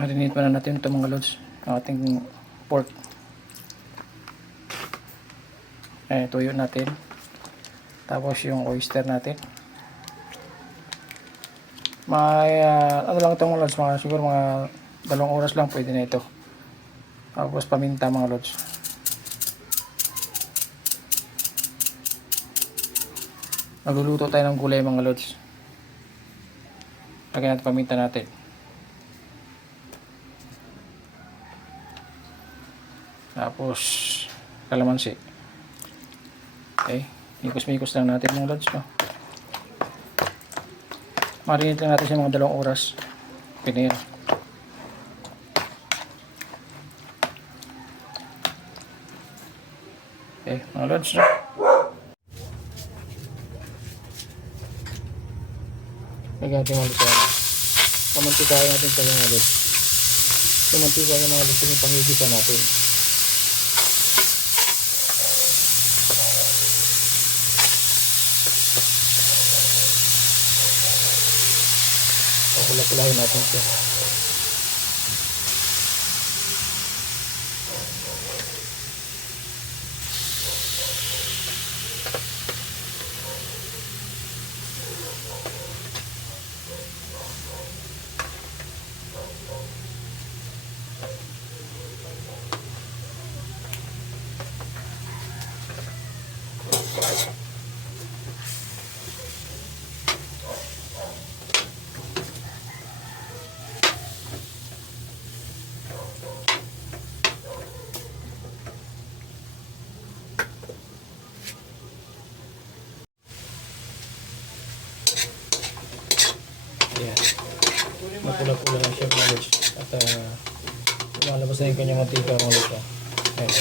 Marinate pa na natin ito mga lods, ang ating pork. Tuyo natin. Tapos yung oyster natin. May ano lang ito mga lods, siguro mga 2 oras lang pwede na ito. Tapos paminta mga lods. Nagluluto tayo ng gulay mga lods. Lagyan natin paminta natin. Tapos kalamansi. Okay, mikos-mikos lang natin mga lods, no? Marinate lang natin siya mga 2 oras. Okay na yan. Okay, mga lods, no? Lagyan natin mga lods. Pamantikain natin ito mga lods. Pamantika yung mga lods yung pangigisa natin. Pula-pulahin natin siya. Ayan. Mapula-pula lang siya mga lods. At lumalabas na yung kanyang mantika mga lods. Ayan.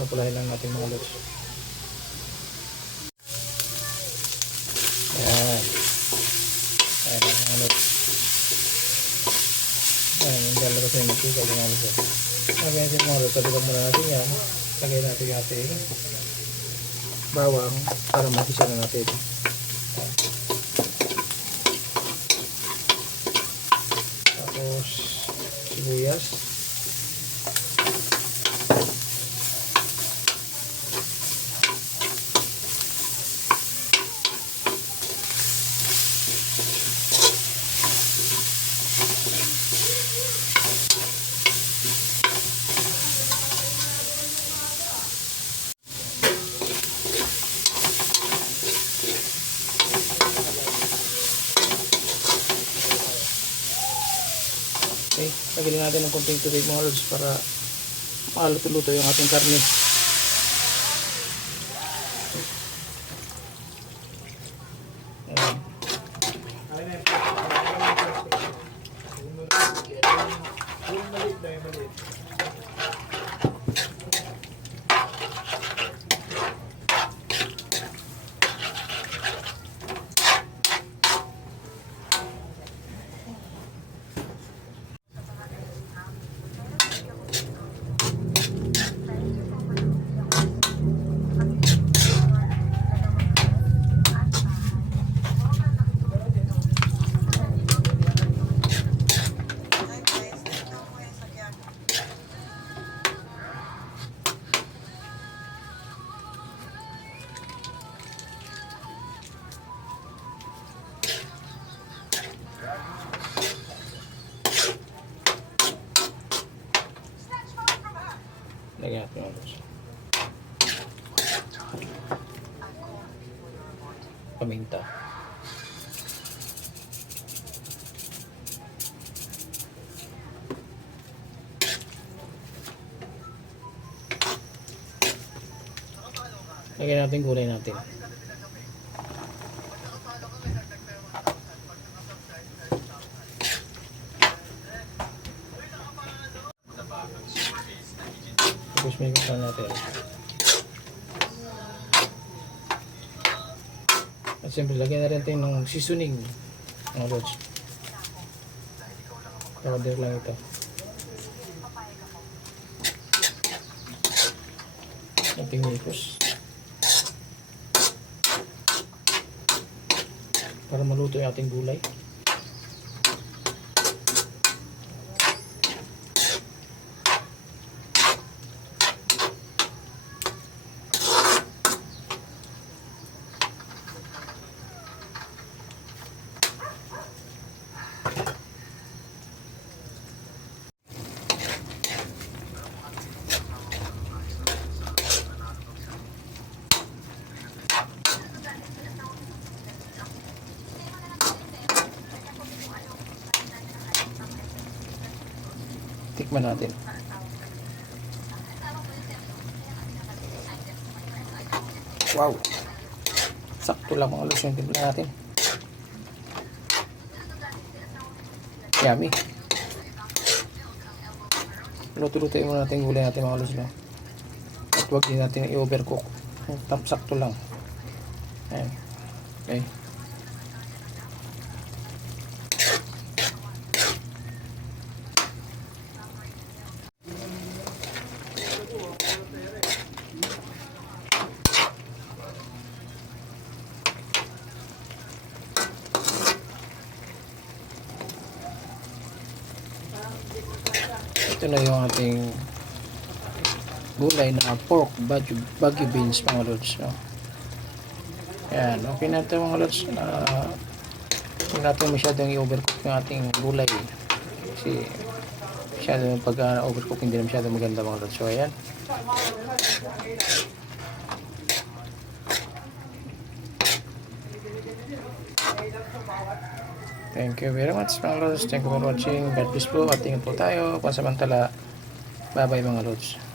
Mapulahin lang natin mga lods. Ayan. Ayan mga lods. Ayan, yung lalabas na yung mantika mga lods. Lagyan natin mga lods. Tabigan muna natin yan. Lagyan natin yung ating bawang para makisa na natin. Tapos sibuyas. Okay, lagyan natin ng konting tubig mga lods para maluto-luto yung ating karne. Ayan. Lagyan natin mga lods. Paminta. Lagyan natin gulay natin. Tapos may gusto natin. At siyempre lagyan na rin tayo ng seasoning mga lods. Powder lang ito. Ating nipos. Para maluto yung ating gulay. Tikman natin. Wow! Sakto lang mga lods yung timpla natin. Yummy! Luto-lutoy muna natin yung gulay natin mga lods. At huwag din natin i-overcook. Sakto lang. Ayan. Okay. Ito na yung ating gulay na pork Baguio beans mga lods. No? Ayan, okay na ito mga lods. Hindi natin masyadong i-overcook yung ating gulay. Kasi masyadong pag overcook hindi na masyadong maganda mga lods. So ayan. Thank you very much mga lods. Thank you for watching. God bless po. At ingat po tayo. Pansamantala. Bye bye mga lods.